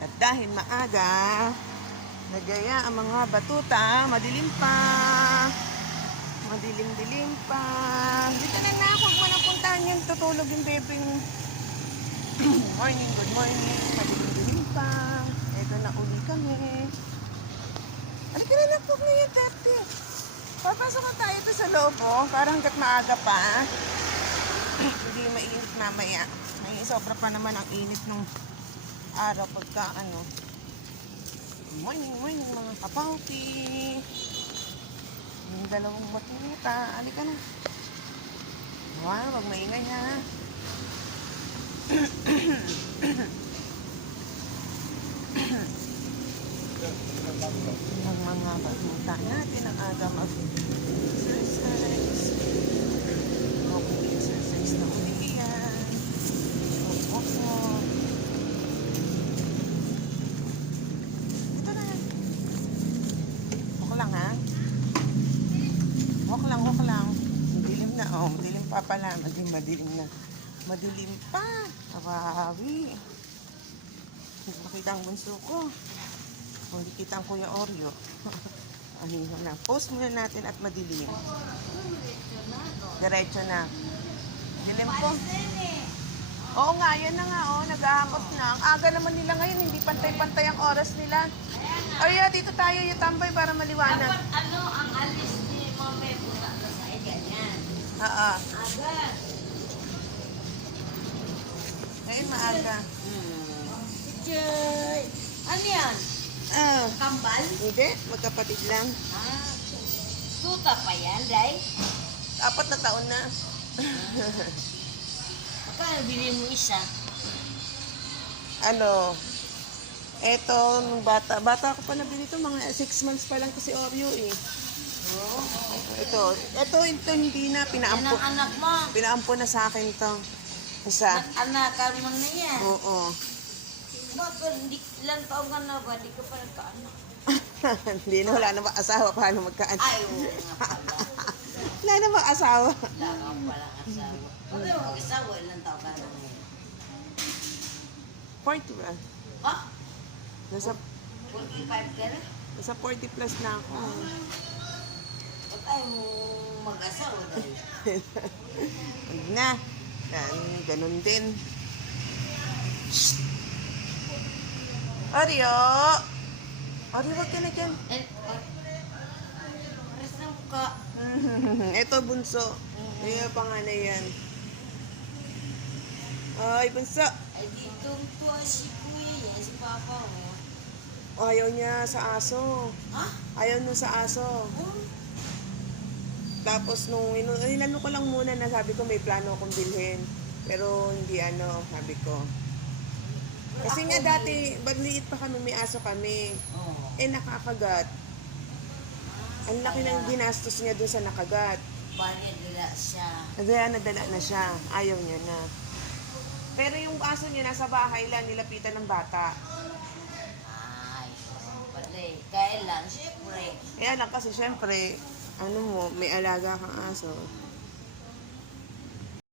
At dahil maaga, nagaya ang mga batuta, madilim pa. Madilim-dilim pa. Dito na na, huwag mo na puntahan yun. Tutulog yung baby. morning, good morning. Madilim-dilim pa. Ito na uli kami. Ano ka na na, huwag na yung dati. Papasok na tayo ito sa loob, oh. Parang hanggat maaga pa. Hindi mainit mamaya. May sobra pa naman ang init ng araw pagka ano. Morning, morning mga kapauti. Yung dalawang batuta. Alika na. Wow, wag maingay ha. ang mga batuta natin ang aga mag-exercise. Okay, exercise na uli yan. Opo. Ito na. Walk lang ha. Walk lang, walk lang. Madilim na. Oh, madilim pa pala. Madilim, madilim na. Madilim pa. Awawi. Hindi makita ang bunso ko. O, Hindi kita ang Kuya Oreo. ano yun na. Post muna natin at madilim. Diretso na. Dilim po. Oo nga, yan na nga, oh, naghahakot na. Ang aga naman nila ngayon, hindi pantay-pantay ang oras nila. Ay, dito tayo yung tambay para maliwanag. Dapat ano ang alis Oo. Agad. Ngayon maaga. Joy! Ano yan? Ah, Kambal? hindi, magkapatid lang. Ah, tuta pa yan, Day? Apat na taon na. Magkano bili mo isa? Ano, eto, nung bata, bata ko pa nabili ito, mga 6 months pa lang kasi Oreo eh. Ito, ito, ito hindi na, Yan pinaampo, ang anak mo. pinaampo na sa akin to. Isa. Anakan mo na yan. Oo. Bakit hindi ilang taon ka na ba? Di ka pa nagkaanak. hindi na, wala na ba asawa, paano magkaan? Ay, oo nga pala. Wala na ba asawa? Wala ka pala asawa. Pag mo mag-asawa, ilang taon ka na ngayon? 40 ba? Ha? Nasa, 45 ka na? nasa 40 plus na ako. Tayo mag-asawa dahil? Huwag na. Yan, ganun din. Oreo! Oreo, wag ka na dyan. Eh, ng mukha. Ito, bunso. Ayan, panganay yan. Ay, bunso. Ay, dito tuwa si kuya yan, si papa mo. Ayaw niya sa aso. Ha? Ayaw nun sa aso. Oh, Tapos nung inano ko lang muna na sabi ko may plano akong bilhin. Pero hindi ano, sabi ko. Kasi nga dati, liit pa kami, may aso kami. Eh nakakagat. Ang laki ng ginastos niya dun sa nakagat. Bali, dila siya. Kaya nadala na siya. Ayaw niya na. Pero yung aso niya nasa bahay lang, nilapitan ng bata. Ay, pala eh. Kailan, syempre. Kaya lang kasi syempre, ano mo, may alaga kang aso.